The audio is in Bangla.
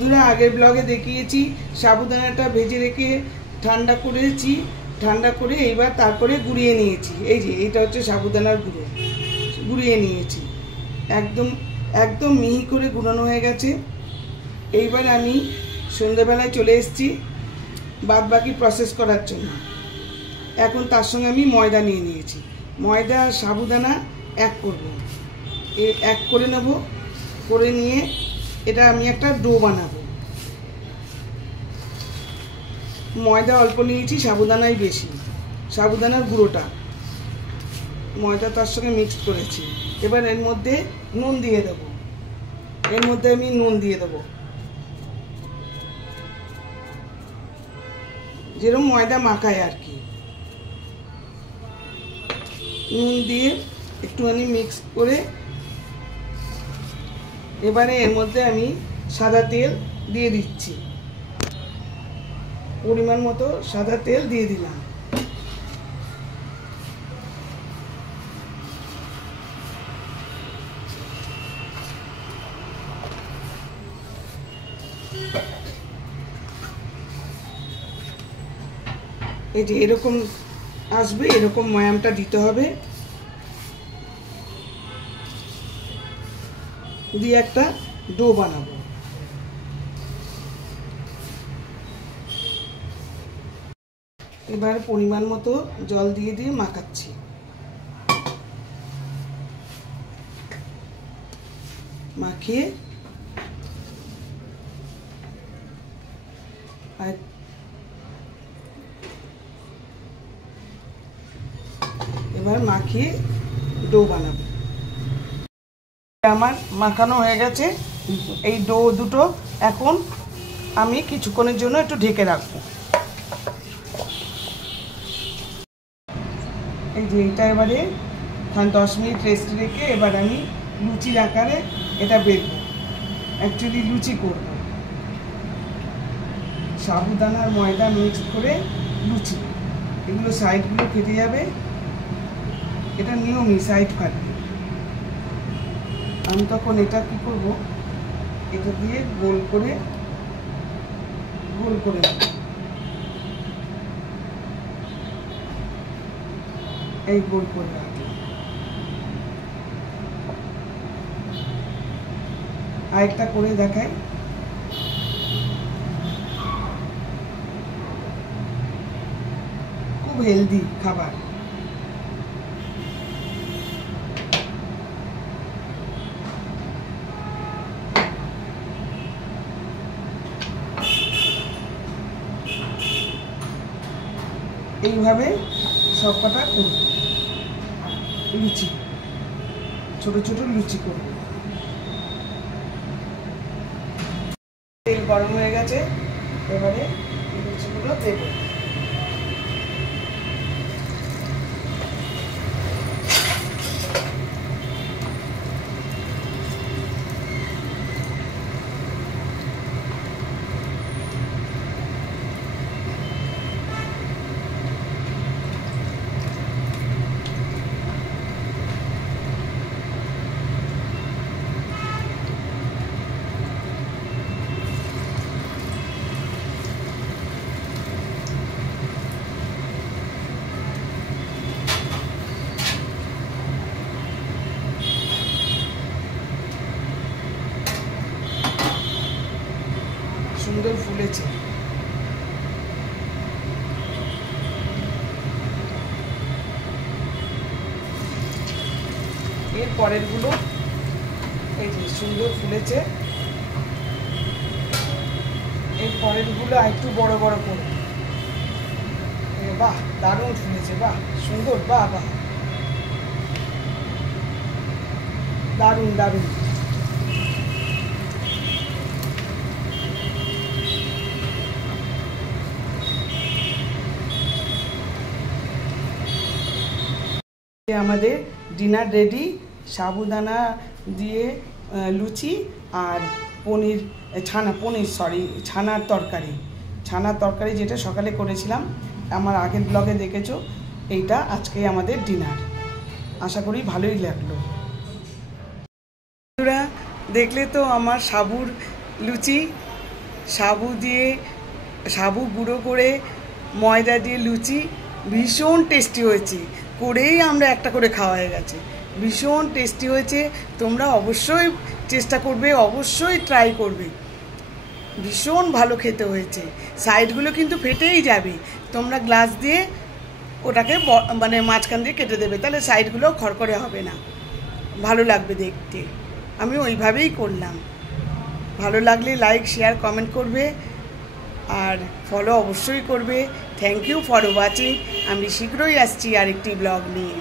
বন্ধুরা, আগের ব্লগে দেখিয়েছি সাবুদানাটা ভেজে রেখে ঠান্ডা করেছি। ঠান্ডা করে এইবার তারপরে গুঁড়িয়ে নিয়েছি। এই যে এটা হচ্ছে সাবুদানার গুঁড়ো, গুঁড়িয়ে নিয়েছি। একদম একদম মিহি করে গুঁড়ানো হয়ে গেছে। এইবার আমি সন্ধ্যেবেলায় চলে এসেছি বাদ বাকি প্রসেস করার জন্য। এখন তার সঙ্গে আমি ময়দা নিয়ে নিয়েছি। ময়দা আর সাবুদানা এক করব, এক করে নেব। করে নিয়ে এটা আমি একটা ডো বানাবো। ময়দা অল্প নিয়েছি, সাবুদানাই বেশি। সাবুদানার গুঁড়োটা ময়দা তার সঙ্গে মিক্সড করেছি। এবার এর মধ্যে নুন দিয়ে দেব। এর মধ্যে আমি নুন দিয়ে দেব, যেরকম ময়দা মাখায় আর কি। নুন দিয়ে একটুখানি মিক্স করে এবারে এর মধ্যে আমি সাদা তেল দিয়ে দিচ্ছি। পরিমাণ মতো সাদা তেল দিয়ে দিলাম। এই যে এরকম আসবে, এরকম ময়ামটা দিতে হবে। দিয়ে একটা ডো বানাবো। এবার পরিমাণ মতো জল দিয়ে দিয়ে মাখাচ্ছি। মাখিয়ে আর এবার মাখিয়ে ডো বানাবো। আমার মাখানো হয়ে গেছে। এই ডো দুটো এখন আমি কিছুক্ষণের জন্য একটু ঢেকে রাখবো। এই যে এটা এবারে 10 মিনিট রেস্ট রেখে এবার আমি লুচির আকারে এটা বেলবো। অ্যাকচুয়ালি লুচি করব, সাবুদানার ময়দা মিক্স করে লুচি। এগুলো সাইডগুলো কেটে যাবে, এটা নিয়মই সাইড কাটবে। আমি তখন এটা কি করব, এটা দিয়ে গোল করে নেব। এই গোল করে রাখলাম। আরেকটা করে দেখাই। খুব হেলদি খাবার। এইভাবে সবকটা করব, লুচি ছোট ছোট লুচি করব। তেল গরম হয়ে গেছে, এবারে লুচিগুলো দেব। সুন্দর ফুলেছে। এর পরের গুলো এই যে সুন্দর ফুলেছে। এর পরের গুলো একটু বড় বড় করে। বাহ, দারুণ ফুলেছে। বাহ, সুন্দর। বাহ বাহ, দারুণ দারুণ। আমাদের ডিনার রেডি। সাবুদানা দিয়ে লুচি আর ছানার তরকারি যেটা সকালে করেছিলাম, আমার আগের ব্লগে দেখেছো। এইটা আজকে আমাদের ডিনার। আশা করি ভালোই লাগলো। বন্ধুরা, দেখলে তো আমার সাবুর লুচি। সাবু গুঁড়ো করে ময়দা দিয়ে লুচি ভীষণ টেস্টি হয়েছে, করেই আমরা একটা করে খাওয়া হয়ে গেছে। ভীষণ টেস্টি হয়েছে, তোমরা অবশ্যই চেষ্টা করবে, অবশ্যই ট্রাই করবে। ভীষণ ভালো খেতে হয়েছে। সাইডগুলো কিন্তু ফেটেই যাবে, তোমরা গ্লাস দিয়ে ওটাকে মানে মাঝখান দিয়ে কেটে দেবে, তাহলে সাইডগুলো খড়খড়ে হবে না, ভালো লাগবে দেখতে। আমি ওইভাবেই করলাম। ভালো লাগলে লাইক, শেয়ার, কমেন্ট করবে আর ফলো অবশ্যই করবে। Thank you for watching. আমি শীঘ্রই আসছি আরেকটি ব্লগ নিয়ে।